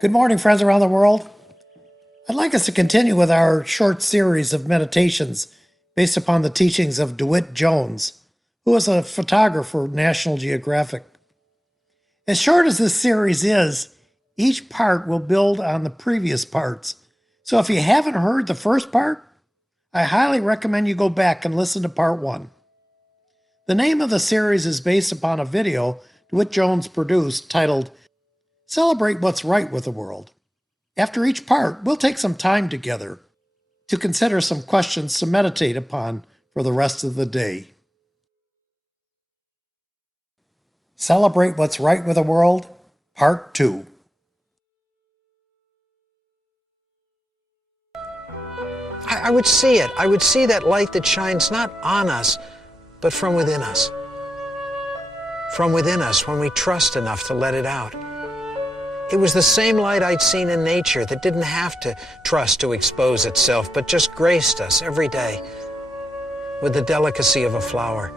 Good morning, friends around the world. I'd like us to continue with our short series of meditations based upon the teachings of Dewitt Jones, who is a photographer for National Geographic. As short as this series is, each part will build on the previous parts. So if you haven't heard the first part, I highly recommend you go back and listen to part one. The name of the series is based upon a video Dewitt Jones produced titled Celebrate What's Right with the World. After each part, we'll take some time together to consider some questions to meditate upon for the rest of the day. Celebrate What's Right with the World, Part 2. I would see it. I would see that light that shines not on us, but from within us. From within us when we trust enough to let it out. It was the same light I'd seen in nature that didn't have to trust to expose itself, but just graced us every day with the delicacy of a flower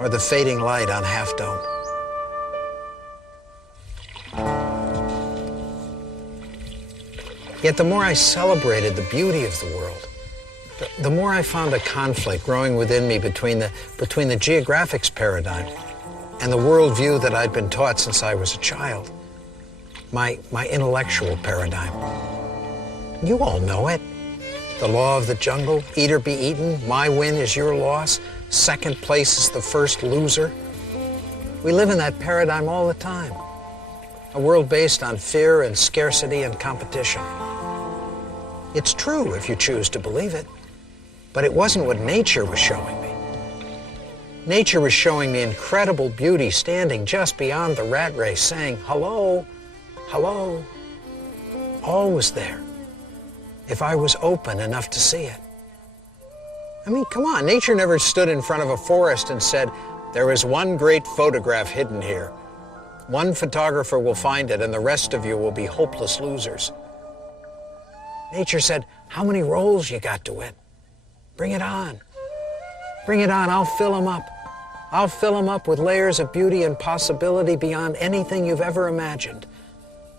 or the fading light on Half Dome. Yet the more I celebrated the beauty of the world, the more I found a conflict growing within me between the geographics paradigm and the worldview that I'd been taught since I was a child. My intellectual paradigm. You all know it. The law of the jungle, eat or be eaten, my win is your loss, second place is the first loser. We live in that paradigm all the time. A world based on fear and scarcity and competition. It's true if you choose to believe it, but it wasn't what nature was showing me. Nature was showing me incredible beauty standing just beyond the rat race saying, hello. Hello, all was there, if I was open enough to see it. I mean, come on, nature never stood in front of a forest and said, there is one great photograph hidden here. One photographer will find it and the rest of you will be hopeless losers. Nature said, how many rolls you got, Dewitt? Bring it on. Bring it on, I'll fill them up. I'll fill them up with layers of beauty and possibility beyond anything you've ever imagined.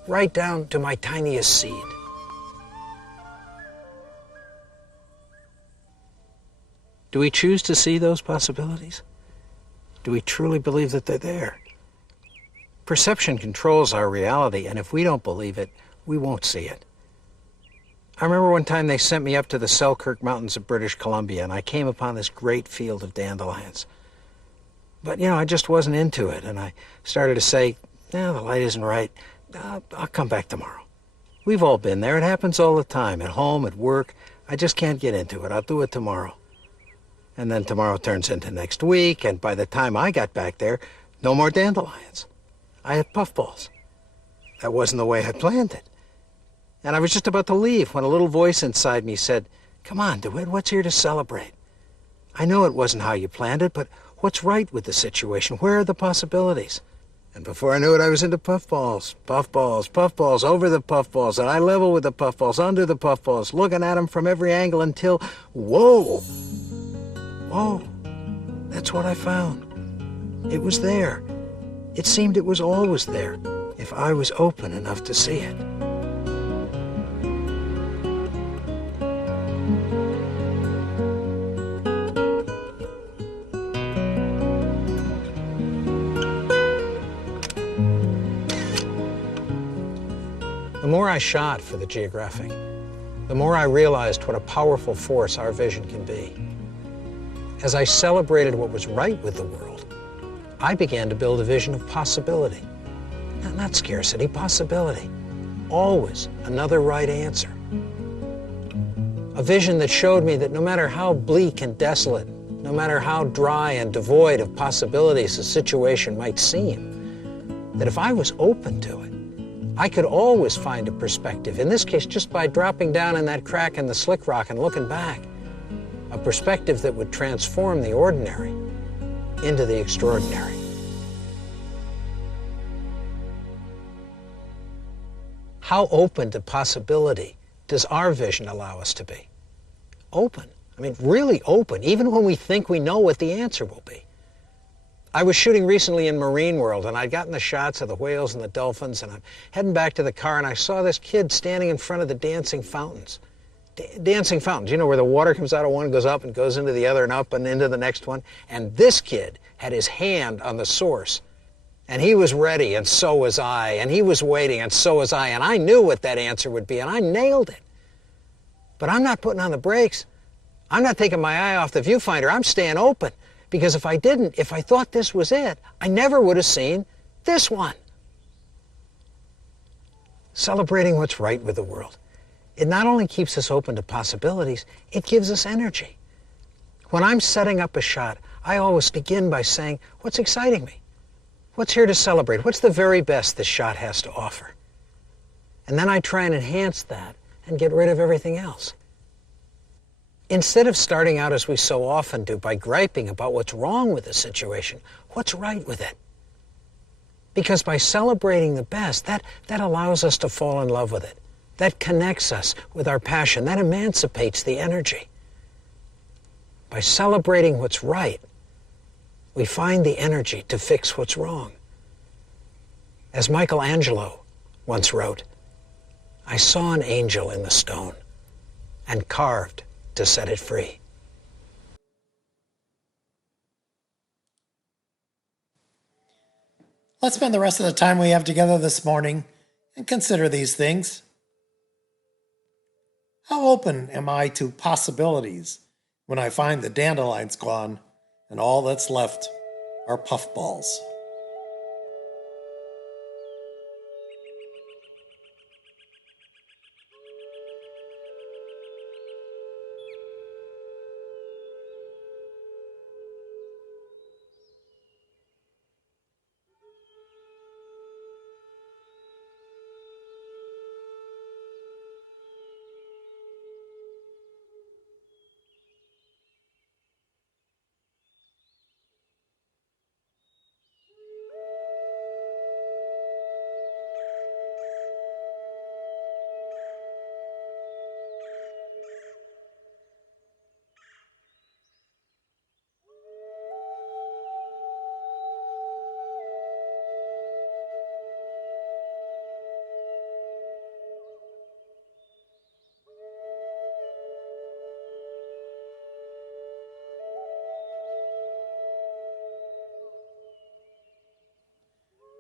Right down to my tiniest seed. Do we choose to see those possibilities? Do we truly believe that they're there? Perception controls our reality, and if we don't believe it, we won't see it. I remember one time they sent me up to the Selkirk Mountains of British Columbia, and I came upon this great field of dandelions. But, I just wasn't into it, and I started to say, no, the light isn't right. I'll come back tomorrow. We've all been there. It happens all the time, at home, at work. I just can't get into it. I'll do it tomorrow. And then tomorrow turns into next week, and by the time I got back there, no more dandelions. I had puffballs. That wasn't the way I planned it. And I was just about to leave when a little voice inside me said, come on, Dewitt, what's here to celebrate? I know it wasn't how you planned it, but what's right with the situation? Where are the possibilities? And before I knew it, I was into puffballs, puffballs, puffballs, over the puffballs, at eye level with the puffballs, under the puffballs, looking at them from every angle until, whoa, whoa, that's what I found. It was there. It seemed it was always there, if I was open enough to see it. The more I shot for the geographic, the more I realized what a powerful force our vision can be. As I celebrated what was right with the world, I began to build a vision of possibility. Not scarcity, possibility. Always another right answer. A vision that showed me that no matter how bleak and desolate, no matter how dry and devoid of possibilities a situation might seem, that if I was open to it, I could always find a perspective, in this case just by dropping down in that crack in the slick rock and looking back, a perspective that would transform the ordinary into the extraordinary. How open to possibility does our vision allow us to be? Open. I mean, really open, even when we think we know what the answer will be. I was shooting recently in Marine World, and I'd gotten the shots of the whales and the dolphins, and I'm heading back to the car, and I saw this kid standing in front of the dancing fountains. Dancing fountains, you know, where the water comes out of one, goes up and goes into the other and up and into the next one. And this kid had his hand on the source. And he was ready, and so was I. And he was waiting, and so was I. And I knew what that answer would be, and I nailed it. But I'm not putting on the brakes. I'm not taking my eye off the viewfinder. I'm staying open. Because if I didn't, if I thought this was it, I never would have seen this one. Celebrating what's right with the world. It not only keeps us open to possibilities, it gives us energy. When I'm setting up a shot, I always begin by saying, what's exciting me? What's here to celebrate? What's the very best this shot has to offer? And then I try and enhance that and get rid of everything else. Instead of starting out, as we so often do, by griping about what's wrong with the situation, what's right with it? Because by celebrating the best, that allows us to fall in love with it. That connects us with our passion. That emancipates the energy. By celebrating what's right, we find the energy to fix what's wrong. As Michelangelo once wrote, I saw an angel in the stone and carved to set it free. Let's spend the rest of the time we have together this morning and consider these things. How open am I to possibilities when I find the dandelions gone and all that's left are puffballs?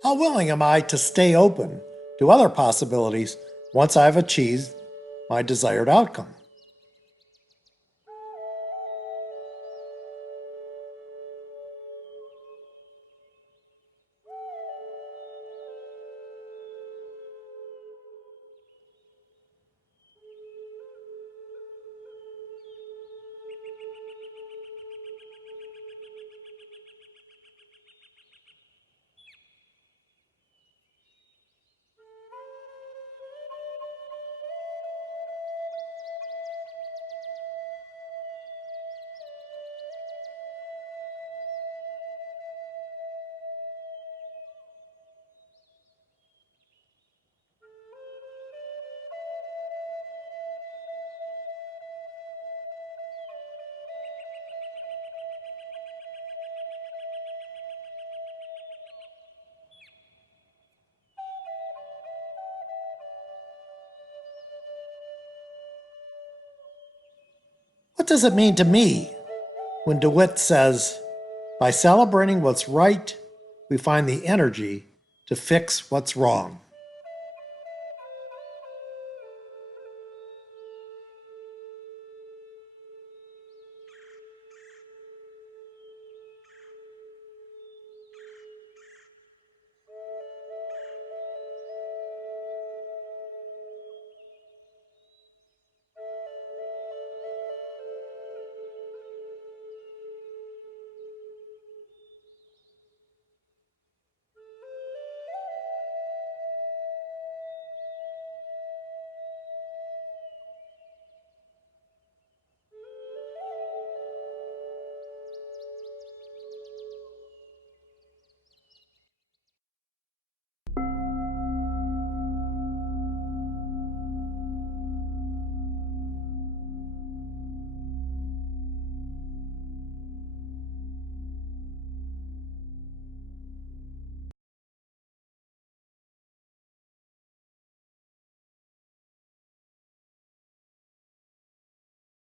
How willing am I to stay open to other possibilities once I've achieved my desired outcome? What does it mean to me when Dewitt says, by celebrating what's right, we find the energy to fix what's wrong?